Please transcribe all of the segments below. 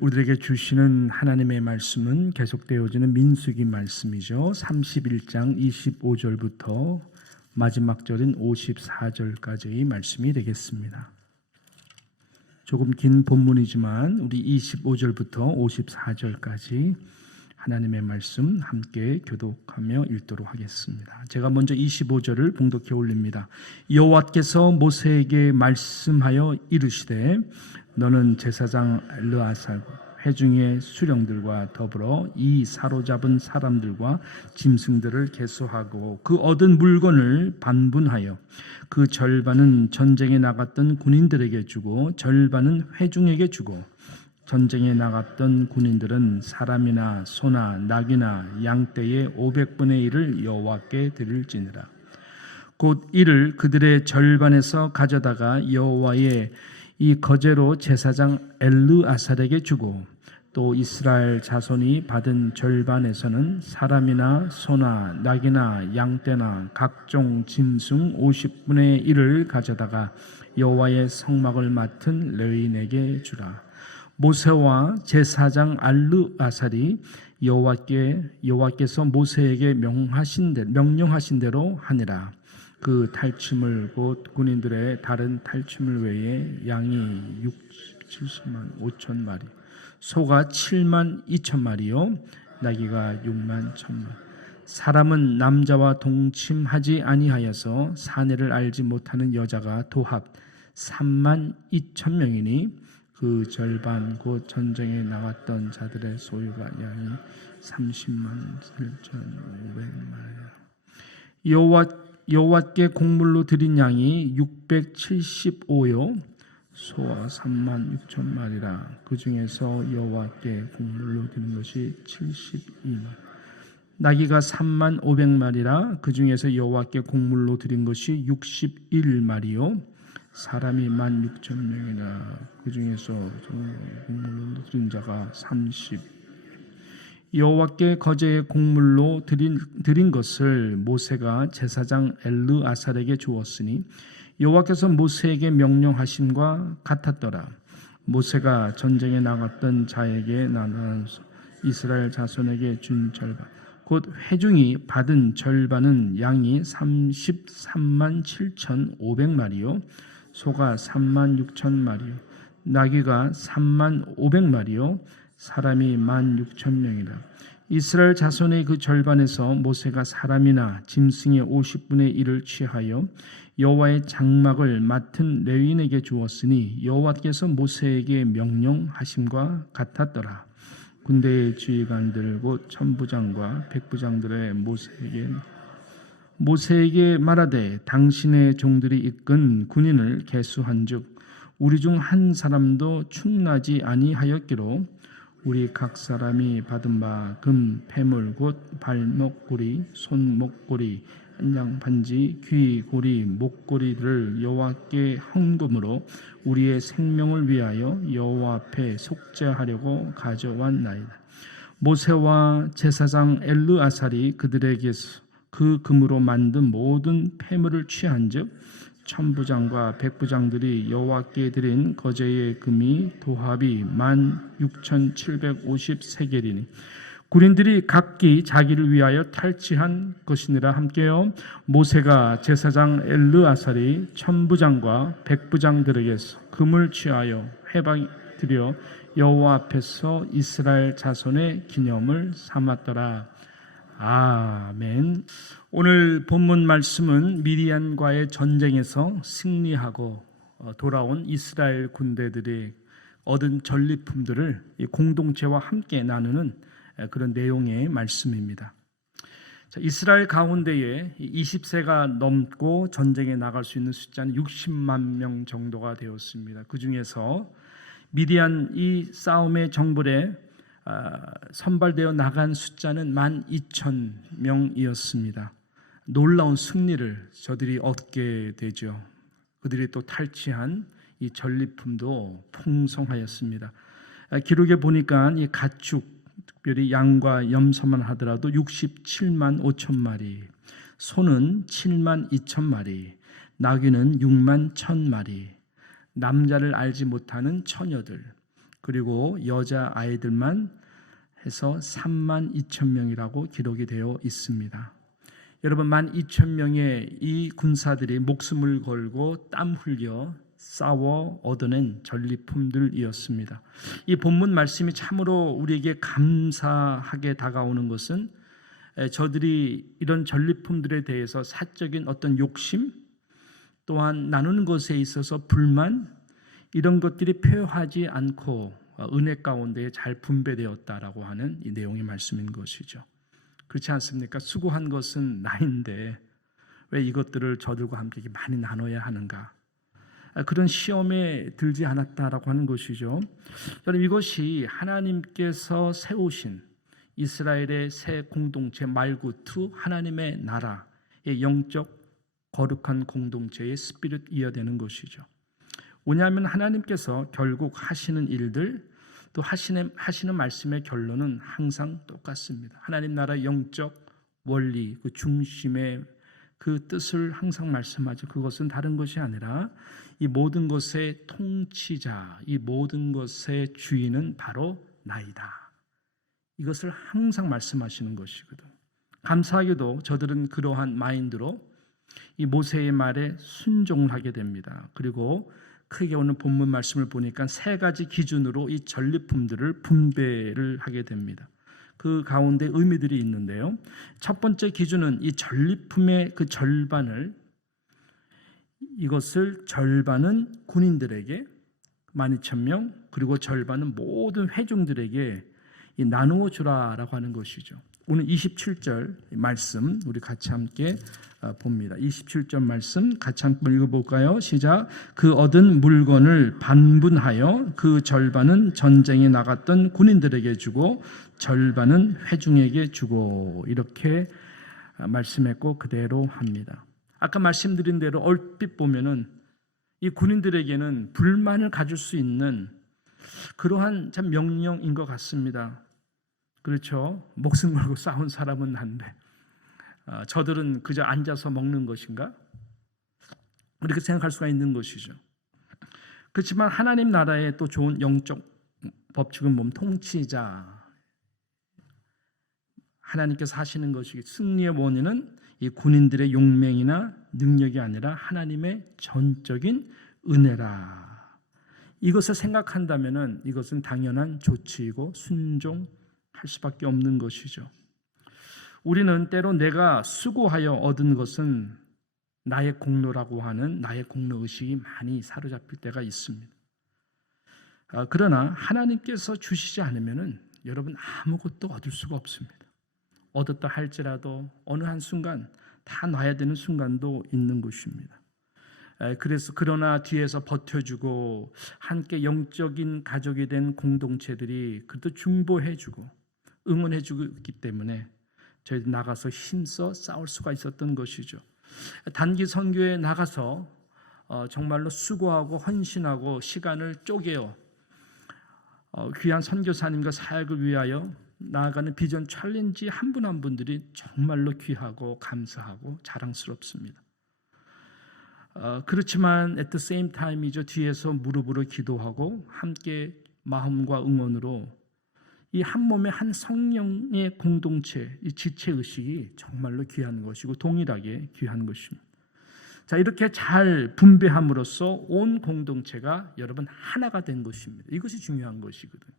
우리에게 주시는 하나님의 말씀은 계속되어지는 민수기 말씀이죠. 31장 25절부터 마지막 절인 54절까지의 말씀이 되겠습니다. 조금 긴 본문이지만 우리 25절부터 54절까지 하나님의 말씀 함께 교독하며 읽도록 하겠습니다. 제가 먼저 25절을 봉독해 올립니다. 여호와께서 모세에게 말씀하여 이르시되 너는 제사장 르아살 회중의 수령들과 더불어 이 사로잡은 사람들과 짐승들을 개수하고 그 얻은 물건을 반분하여 그 절반은 전쟁에 나갔던 군인들에게 주고 절반은 회중에게 주고 전쟁에 나갔던 군인들은 사람이나 소나 낙이나 양떼의 500분의 1을 여호와께 드릴지니라. 곧 이를 그들의 절반에서 가져다가 여호와의 이 거제로 제사장 엘르아살에게 주고 또 이스라엘 자손이 받은 절반에서는 사람이나 소나 낙이나 양떼나 각종 짐승 50분의 1을 가져다가 여호와의 성막을 맡은 레위인에게 주라. 모세와 제사장 알르아살이 여호와께 여호와께서 모세에게 명하신 대, 명령하신 대로 하니라. 그 탈춤을 곧 군인들의 다른 탈춤을 외에 양이 6, 70만 5천 마리, 소가 7만 2천 마리요, 나귀가 6만 1천 마리. 사람은 남자와 동침하지 아니하여서 사내를 알지 못하는 여자가 도합 3만 2천 명이니 그 절반 곧 전쟁에 나갔던 자들의 소유가 양이 30만 7,500마리라. 여호와 여호와께 곡물로 드린 양이 675요. 소와 3만 6천 마리라. 그 중에서 여호와께 곡물로 드린 것이 72만. 나귀가 3만 500마리라. 그 중에서 여호와께 곡물로 드린 것이 61마리요. 사람이 1만 6천 명이나 그 중에서 곡물로 드린 자가 30 여호와께 거제의 곡물로 드린, 드린 것을 모세가 제사장 엘르아살에게 주었으니 여호와께서 모세에게 명령하심과 같았더라. 모세가 전쟁에 나갔던 자에게 나눠 이스라엘 자손에게 준 절반 곧 회중이 받은 절반은 양이 33만 7,500마리요 소가 3만 6천 마리요 나귀가 3만 500마리요 사람이 만 육천 명이라. 이스라엘 자손의 그 절반에서 모세가 사람이나 짐승의 50분의 1을 취하여 여호와의 장막을 맡은 레위인에게 주었으니 여호와께서 모세에게 명령하심과 같았더라. 군대의 지휘관들 곧 천부장과 백부장들의 모세에게 모세에게 말하되 당신의 종들이 이끈 군인을 개수한즉 우리 중 한 사람도 충나지 아니하였기로 우리 각 사람이 받은 바 금 패물 곧 발목고리 손목고리 한양 반지 귀 고리 목고리들을 여호와께 헌금으로 우리의 생명을 위하여 여호와 앞에 속죄하려고 가져왔나이다. 모세와 제사장 엘르아살이 그들에게서 그 금으로 만든 모든 패물을 취한즉 천부장과 백부장들이 여호와께 드린 거제의 금이 도합이 만 6,750세겔이니 군인들이 각기 자기를 위하여 탈취한 것이니라 함께요. 모세가 제사장 엘르아살이 천부장과 백부장들에게서 금을 취하여 해방 드려 여호와 앞에서 이스라엘 자손의 기념을 삼았더라. 아멘. 오늘 본문 말씀은 미디안과의 전쟁에서 승리하고 어, 돌아온 이스라엘 군대들이 얻은 전리품들을 공동체와 함께 나누는 그런 내용의 말씀입니다. 이스라엘 가운데에 20세가 넘고 전쟁에 나갈 수 있는 숫자는 60만 명 정도가 되었습니다. 그 중에서 미디안 이 싸움의 정벌에 아, 선발되어 나간 숫자는 12,000명이었습니다. 놀라운 승리를 저들이 얻게 되죠. 그들이 또 탈취한 이 전리품도 풍성하였습니다. 아, 기록에 보니까 이 가축 특별히 양과 염소만 하더라도 67만 5천 마리, 소는 7만 2천 마리, 나귀는 6만 1천 마리, 남자를 알지 못하는 처녀들, 그리고 여자 아이들만 해서 3만 2천 명이라고 기록이 되어 있습니다. 여러분 1만 2천 명의 이 군사들이 목숨을 걸고 땀 흘려 싸워 얻어낸 전리품들이었습니다. 이 본문 말씀이 참으로 우리에게 감사하게 다가오는 것은 에, 저들이 이런 전리품들에 대해서 사적인 어떤 욕심 또한 나누는 것에 있어서 불만 이런 것들이 표하지 않고 어, 은혜 가운데 잘 분배되었다라고 하는 이 내용의 말씀인 것이죠. 그렇지 않습니까? 수고한 것은 나인데 왜 이것들을 저들과 함께 많이 나눠야 하는가? 아, 그런 시험에 들지 않았다라고 하는 것이죠. 여러분 이것이 하나님께서 세우신 이스라엘의 새 공동체 말구투 하나님의 나라의 영적 거룩한 공동체의 스피릿 이어야 되는 것이죠. 왜냐하면 하나님께서 결국 하시는 일들 또 하시는 하시는 말씀의 결론은 항상 똑같습니다. 하나님 나라 영적 원리 그 중심의 그 뜻을 항상 말씀하죠. 그것은 다른 것이 아니라 이 모든 것의 통치자, 이 모든 것의 주인은 바로 나이다. 이것을 항상 말씀하시는 것이거든. 감사하게도 저들은 그러한 마인드로 이 모세의 말에 순종을 하게 됩니다. 그리고 크게 오는 본문 말씀을 보니까 세 가지 기준으로 이 전리품들을 분배를 하게 됩니다. 그 가운데 의미들이 있는데요. 첫 번째 기준은 이 전리품의 그 절반을 이것을 절반은 군인들에게 12,000명 그리고 절반은 모든 회중들에게 이 나누어 주라라고 하는 것이죠. 오늘 27절 말씀 우리 같이 함께 어, 봅니다. 27절 말씀 같이 한번 읽어볼까요? 시작. 그 얻은 물건을 반분하여 그 절반은 전쟁에 나갔던 군인들에게 주고 절반은 회중에게 주고 이렇게 어, 말씀했고 그대로 합니다. 아까 말씀드린 대로 얼핏 보면은 이 군인들에게는 불만을 가질 수 있는 그러한 참 명령인 것 같습니다. 그렇죠. 목숨 걸고 싸운 사람은 난데 어, 저들은 그저 앉아서 먹는 것인가? 이렇게 생각할 수가 있는 것이죠. 그렇지만 하나님 나라의 또 좋은 영적 법칙은 몸 통치자 하나님께서 하시는 것이 승리의 원인은 이 군인들의 용맹이나 능력이 아니라 하나님의 전적인 은혜라. 이것을 생각한다면은 이것은 당연한 조치이고 순종 할 수밖에 없는 것이죠. 우리는 때로 내가 수고하여 얻은 것은 나의 공로라고 하는 나의 공로 의식이 많이 사로잡힐 때가 있습니다. 아, 그러나 하나님께서 주시지 않으면은 여러분 아무것도 얻을 수가 없습니다. 얻었다 할지라도 어느 한 순간 다 놔야 되는 순간도 있는 것입니다. 그래서 그러나 뒤에서 버텨주고 함께 영적인 가족이 된 공동체들이 그래도 중보해주고 응원해 주기 때문에 저희 나가서 힘써 싸울 수가 있었던 것이죠. 단기 선교에 나가서 어, 정말로 수고하고 헌신하고 시간을 쪼개어 어, 귀한 선교사님과 사역을 위하여 나아가는 비전 챌린지 한 분 한 분들이 정말로 귀하고 감사하고 자랑스럽습니다. 어, 그렇지만 at the same time이죠 뒤에서 무릎으로 기도하고 함께 마음과 응원으로 이 한 몸의 한 성령의 공동체, 이 지체 의식이 정말로 귀한 것이고 동일하게 귀한 것입니다. 자 이렇게 잘 분배함으로써 온 공동체가 여러분 하나가 된 것입니다. 이것이 중요한 것이거든요.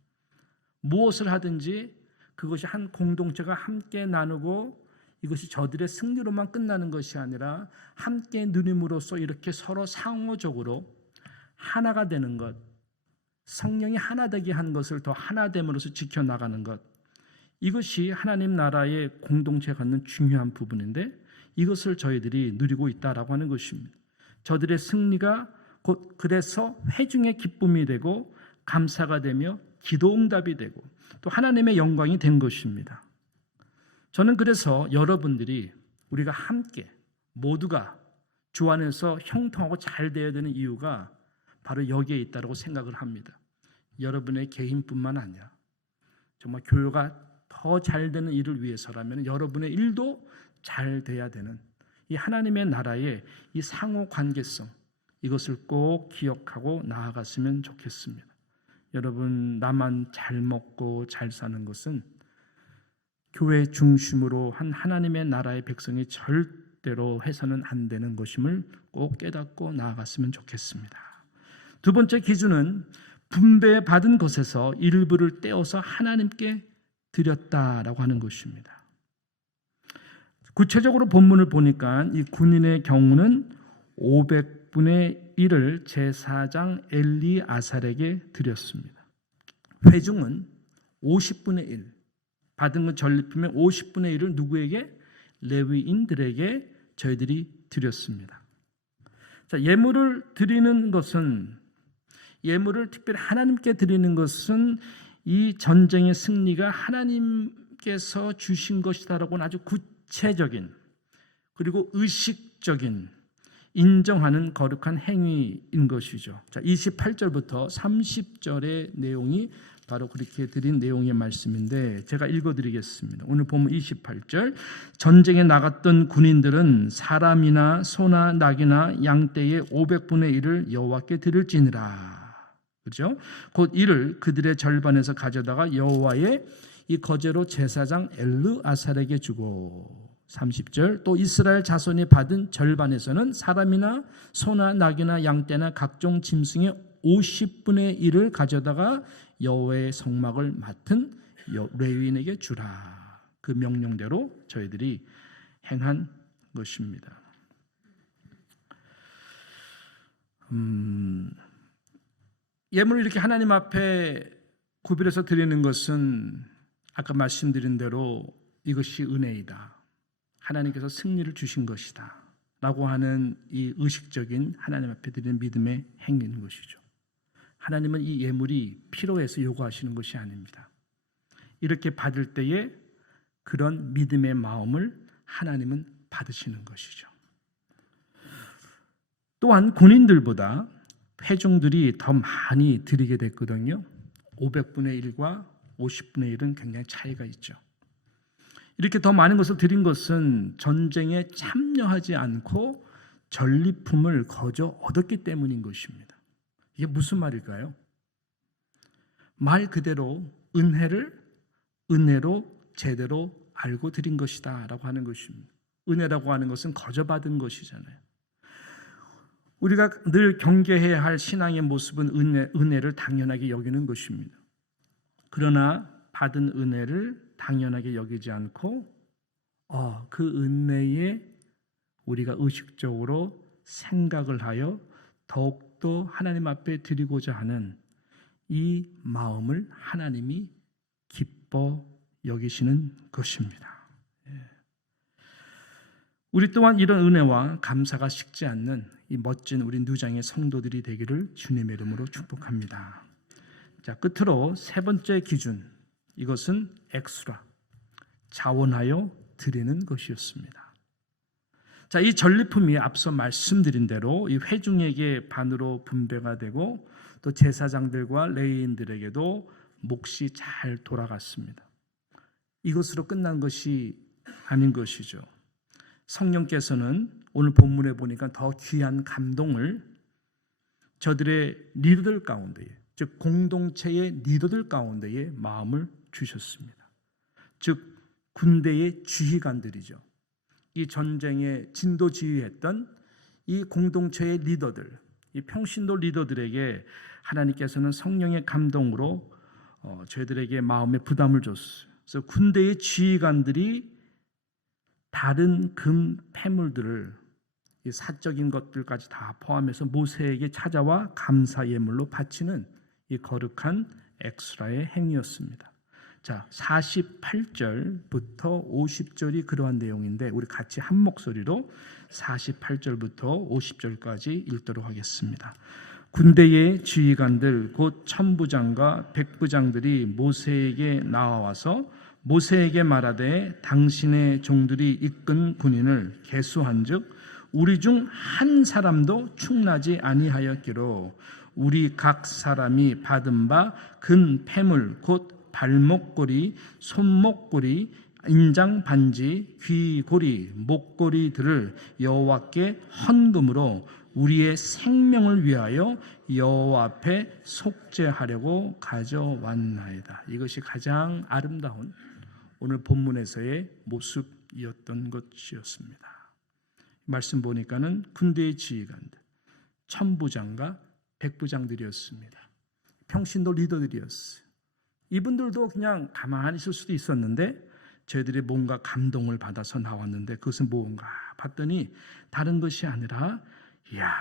무엇을 하든지 그것이 한 공동체가 함께 나누고 이것이 저들의 승리로만 끝나는 것이 아니라 함께 누림으로써 이렇게 서로 상호적으로 하나가 되는 것, 성령이 하나 되게 한 것을 더 하나 됨으로써 지켜 나가는 것, 이것이 하나님 나라의 공동체가 갖는 중요한 부분인데 이것을 저희들이 누리고 있다라고 하는 것입니다. 저들의 승리가 곧 그래서 회중의 기쁨이 되고 감사가 되며 기도 응답이 되고 또 하나님의 영광이 된 것입니다. 저는 그래서 여러분들이 우리가 함께 모두가 주 안에서 형통하고 잘 되어야 되는 이유가 바로 여기에 있다고 생각을 합니다. 여러분의 개인뿐만 아니라 정말 교회가 더 잘 되는 일을 위해서라면 여러분의 일도 잘 돼야 되는 이 하나님의 나라의 이 상호 관계성 이것을 꼭 기억하고 나아갔으면 좋겠습니다. 여러분 나만 잘 먹고 잘 사는 것은 교회 중심으로 한 하나님의 나라의 백성이 절대로 해서는 안 되는 것임을 꼭 깨닫고 나아갔으면 좋겠습니다. 두 번째 기준은 분배 받은 것에서 일부를 떼어서 하나님께 드렸다라고 하는 것입니다. 구체적으로 본문을 보니까 이 군인의 경우는 500분의 1을 제사장 엘리 아살에게 드렸습니다. 회중은 50분의 1 받은 것 전리품의 50분의 1을 누구에게 레위인들에게 저희들이 드렸습니다. 자, 예물을 드리는 것은 예물을 특별히 하나님께 드리는 것은 이 전쟁의 승리가 하나님께서 주신 것이다라고는 아주 구체적인 그리고 의식적인 인정하는 거룩한 행위인 것이죠. 자, 28절부터 30절의 내용이 바로 그렇게 드린 내용의 말씀인데 제가 읽어 드리겠습니다. 오늘 보면 28절 전쟁에 나갔던 군인들은 사람이나 소나 낙이나 양떼의 500분의 1을 여호와께 드릴지니라. 그죠? 곧 이를 그들의 절반에서 가져다가 여호와의 이 거제로 제사장 엘르 아살에게 주고 30절 또 이스라엘 자손이 받은 절반에서는 사람이나 소나 낙이나 양떼나 각종 짐승의 50분의 1을 가져다가 여호와의 성막을 맡은 레위인에게 주라. 그 명령대로 저희들이 행한 것입니다. 음, 예물을 이렇게 하나님 앞에 구별해서 드리는 것은 아까 말씀드린 대로 이것이 은혜이다. 하나님께서 승리를 주신 것이다. 라고 하는 이 의식적인 하나님 앞에 드리는 믿음의 행위인 것이죠. 하나님은 이 예물이 필요해서 요구하시는 것이 아닙니다. 이렇게 받을 때에 그런 믿음의 마음을 하나님은 받으시는 것이죠. 또한 군인들보다 회중들이 더 많이 드리게 됐거든요. 500분의 1과 50분의 1은 굉장히 차이가 있죠. 이렇게 더 많은 것을 드린 것은 전쟁에 참여하지 않고 전리품을 거저 얻었기 때문인 것입니다. 이게 무슨 말일까요? 말 그대로 은혜를 은혜로 제대로 알고 드린 것이다 라고 하는 것입니다. 은혜라고 하는 것은 거저 받은 것이잖아요. 우리가 늘 경계해야 할 신앙의 모습은 은혜, 은혜를 당연하게 여기는 것입니다. 그러나 받은 은혜를 당연하게 여기지 않고 어, 그 은혜에 우리가 의식적으로 생각을 하여 더욱더 하나님 앞에 드리고자 하는 이 마음을 하나님이 기뻐 여기시는 것입니다. 예. 우리 또한 이런 은혜와 감사가 식지 않는 이 멋진 우리 누장의 성도들이 되기를 주님의 이름으로 축복합니다. 자, 끝으로 세 번째 기준. 이것은 엑스라. 자원하여 드리는 것이었습니다. 자, 이 전리품이 앞서 말씀드린 대로 이 회중에게 반으로 분배가 되고 또 제사장들과 레이인들에게도 몫이 잘 돌아갔습니다. 이것으로 끝난 것이 아닌 것이죠. 성령께서는 오늘 본문에 보니까 더 귀한 감동을 저들의 리더들 가운데에 즉 공동체의 리더들 가운데에 마음을 주셨습니다. 즉 군대의 지휘관들이죠. 이 전쟁에 진도 지휘했던 이 공동체의 리더들, 이 평신도 리더들에게 하나님께서는 성령의 감동으로 어, 저희들에게 마음의 부담을 줬어요. 그래서 군대의 지휘관들이 다른 금 폐물들을 이 사적인 것들까지 다 포함해서 모세에게 찾아와 감사 예물로 바치는 이 거룩한 엑스라의 행위였습니다. 자, 48절부터 50절이 그러한 내용인데 우리 같이 한 목소리로 48절부터 50절까지 읽도록 하겠습니다. 군대의 지휘관들 곧 천부장과 백부장들이 모세에게 나와서 모세에게 말하되 당신의 종들이 이끈 군인을 계수한즉 우리 중 한 사람도 충나지 아니하였기로 우리 각 사람이 받은 바근 폐물 곧 발목걸이 손목걸이 인장 반지 귀고리 목걸이들을 여호와께 헌금으로 우리의 생명을 위하여 여호와 앞에 속죄하려고 가져왔나이다. 이것이 가장 아름다운 오늘 본문에서의 모습이었던 것이었습니다. 말씀 보니까는 군대의 지휘관들, 천부장과 백부장들이었습니다. 평신도 리더들이었어요. 이분들도 그냥 가만히 있을 수도 있었는데 저희들이 뭔가 감동을 받아서 나왔는데 그것은 뭔가 봤더니 다른 것이 아니라 이야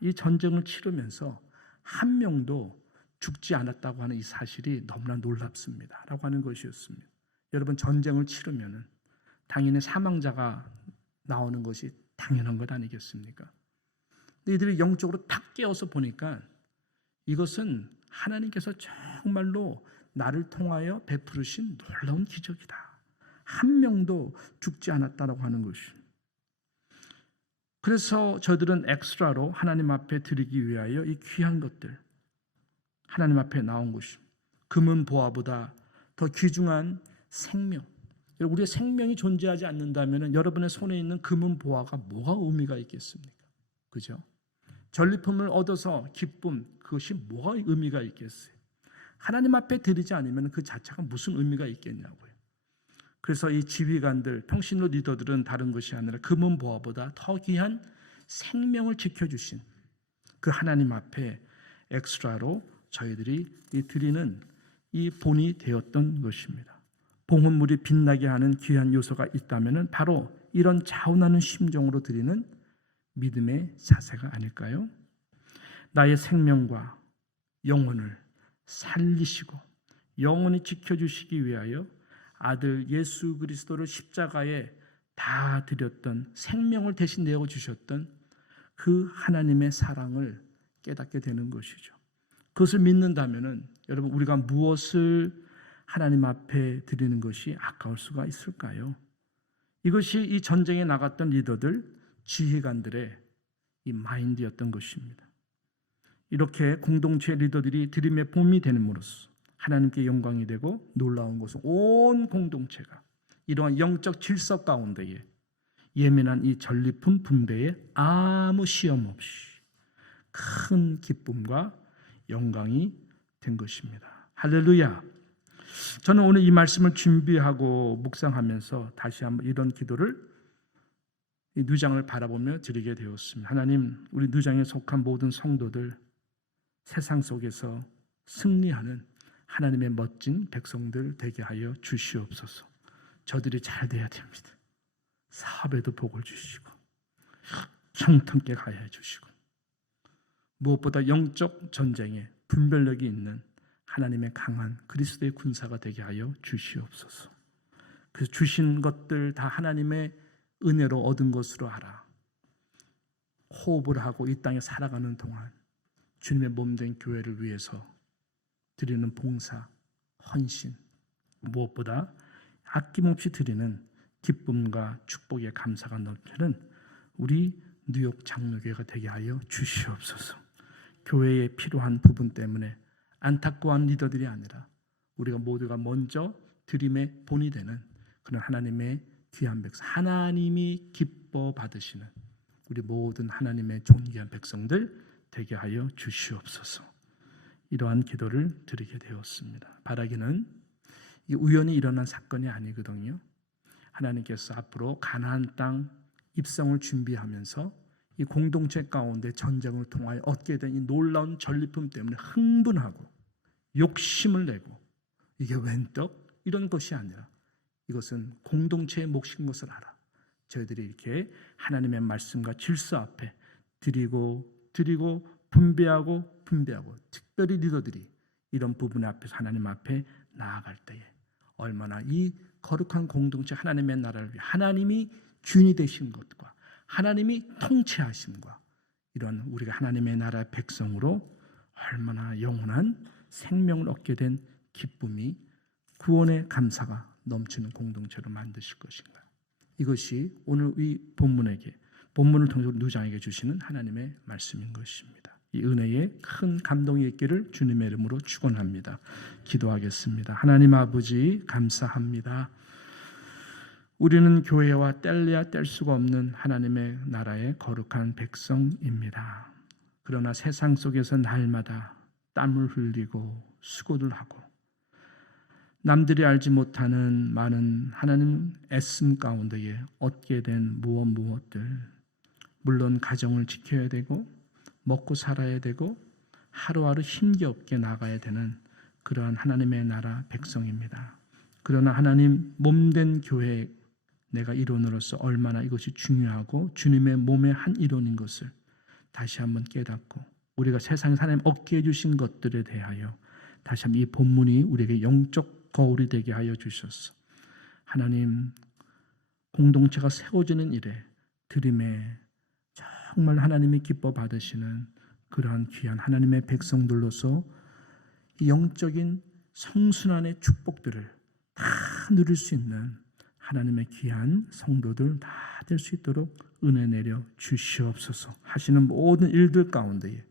이 전쟁을 치르면서 한 명도 죽지 않았다고 하는 이 사실이 너무나 놀랍습니다라고 하는 것이었습니다. 여러분 전쟁을 치르면은 당연히 사망자가 나오는 것이 당연한 것 아니겠습니까? 근데 이들이 영적으로 탁 깨어서 보니까 이것은 하나님께서 정말로 나를 통하여 베푸르신 놀라운 기적이다. 한 명도 죽지 않았다라고 하는 것이. 그래서 저들은 엑스트라로 하나님 앞에 드리기 위하여 이 귀한 것들 하나님 앞에 나온 것이 금은 보화보다 더 귀중한 생명. 우리의 생명이 존재하지 않는다면 여러분의 손에 있는 금은 보화가 뭐가 의미가 있겠습니까? 그죠? 전리품을 얻어서 기쁨 그것이 뭐가 의미가 있겠어요? 하나님 앞에 드리지 않으면 그 자체가 무슨 의미가 있겠냐고요. 그래서 이 지휘관들, 평신로 리더들은 다른 것이 아니라 금은 보화보다 더 귀한 생명을 지켜주신 그 하나님 앞에 엑스트라로 저희들이 이 드리는 이 본이 되었던 것입니다. 봉헌물이 빛나게 하는 귀한 요소가 있다면 바로 이런 자원하는 심정으로 드리는 믿음의 자세가 아닐까요? 나의 생명과 영혼을 살리시고 영원히 지켜주시기 위하여 아들 예수 그리스도를 십자가에 다 드렸던 생명을 대신 내어 주셨던 그 하나님의 사랑을 깨닫게 되는 것이죠. 그것을 믿는다면은 여러분 우리가 무엇을 하나님 앞에 드리는 것이 아까울 수가 있을까요? 이것이 이 전쟁에 나갔던 리더들, 지휘관들의 이 마인드였던 것입니다. 이렇게 공동체 리더들이 드림의 봄이 되는으로써 하나님께 영광이 되고 놀라운 것은 온 공동체가 이러한 영적 질서 가운데에 예민한 이 전리품 분배에 아무 시험 없이 큰 기쁨과 영광이 된 것입니다. 할렐루야. 저는 오늘 이 말씀을 준비하고 묵상하면서 다시 한번 이런 기도를 이 누장을 바라보며 드리게 되었습니다. 하나님, 우리 누장에 속한 모든 성도들 세상 속에서 승리하는 하나님의 멋진 백성들 되게 하여 주시옵소서. 저들이 잘 돼야 됩니다. 사업에도 복을 주시고 형통케 가야 해 주시고 무엇보다 영적 전쟁에 분별력이 있는 하나님의 강한 그리스도의 군사가 되게 하여 주시옵소서. 그 주신 것들 다 하나님의 은혜로 얻은 것으로 알아. 호흡을 하고 이 땅에 살아가는 동안 주님의 몸 된 교회를 위해서 드리는 봉사, 헌신, 무엇보다 아낌없이 드리는 기쁨과 축복의 감사가 넘치는 우리 뉴욕 장로교회가 되게 하여 주시옵소서. 교회에 필요한 부분 때문에 안타까운 리더들이 아니라 우리가 모두가 먼저 드림의 본이 되는 그런 하나님의 귀한 백성, 하나님이 기뻐 받으시는 우리 모든 하나님의 존귀한 백성들 되게 하여 주시옵소서. 이러한 기도를 드리게 되었습니다. 바라기는 우연히 일어난 사건이 아니거든요. 하나님께서 앞으로 가나안 땅 입성을 준비하면서 이 공동체 가운데 전쟁을 통하여 얻게 된 이 놀라운 전리품 때문에 흥분하고 욕심을 내고 이게 웬떡 이런 것이 아니라 이것은 공동체의 몫인 것을 알아. 저희들이 이렇게 하나님의 말씀과 질서 앞에 드리고 드리고 분배하고 분배하고 특별히 리더들이 이런 부분 앞에서 하나님 앞에 나아갈 때에 얼마나 이 거룩한 공동체 하나님의 나라를 위해 하나님이 주인이 되신 것과 하나님이 통치하심과 이런 우리가 하나님의 나라의 백성으로 얼마나 영원한 생명을 얻게 된 기쁨이 구원의 감사가 넘치는 공동체로 만드실 것인가? 이것이 오늘 이 본문에게 본문을 통해서 누장에게 주시는 하나님의 말씀인 것입니다. 이 은혜에 큰 감동이 있기를 주님의 이름으로 축원합니다. 기도하겠습니다. 하나님 아버지 감사합니다. 우리는 교회와 뗄래야 뗄 수가 없는 하나님의 나라의 거룩한 백성입니다. 그러나 세상 속에서 날마다 땀을 흘리고 수고를 하고 남들이 알지 못하는 많은 하나님 애씀 가운데에 얻게 된 무엇 무엇들 물론 가정을 지켜야 되고 먹고 살아야 되고 하루하루 힘겹게 나가야 되는 그러한 하나님의 나라 백성입니다. 그러나 하나님 몸된 교회 내가 일원으로서 얼마나 이것이 중요하고 주님의 몸의 한 일원인 것을 다시 한번 깨닫고 우리가 세상에 하나님 얻게 해주신 것들에 대하여 다시 한번 이 본문이 우리에게 영적 거울이 되게 하여 주셨어. 하나님 공동체가 세워지는 일에 드림에 정말 하나님이 기뻐 받으시는 그러한 귀한 하나님의 백성들로서 이 영적인 성순환의 축복들을 다 누릴 수 있는 하나님의 귀한 성도들 다 될 수 있도록 은혜 내려 주시옵소서 하시는 모든 일들 가운데에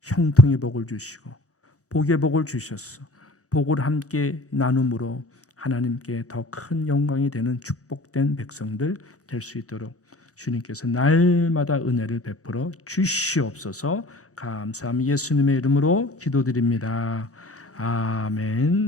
형통의 복을 주시고 복의 복을 주셨어 복을 함께 나눔으로 하나님께 더 큰 영광이 되는 축복된 백성들 될 수 있도록 주님께서 날마다 은혜를 베풀어 주시옵소서 감사함 예수님의 이름으로 기도드립니다. 아멘.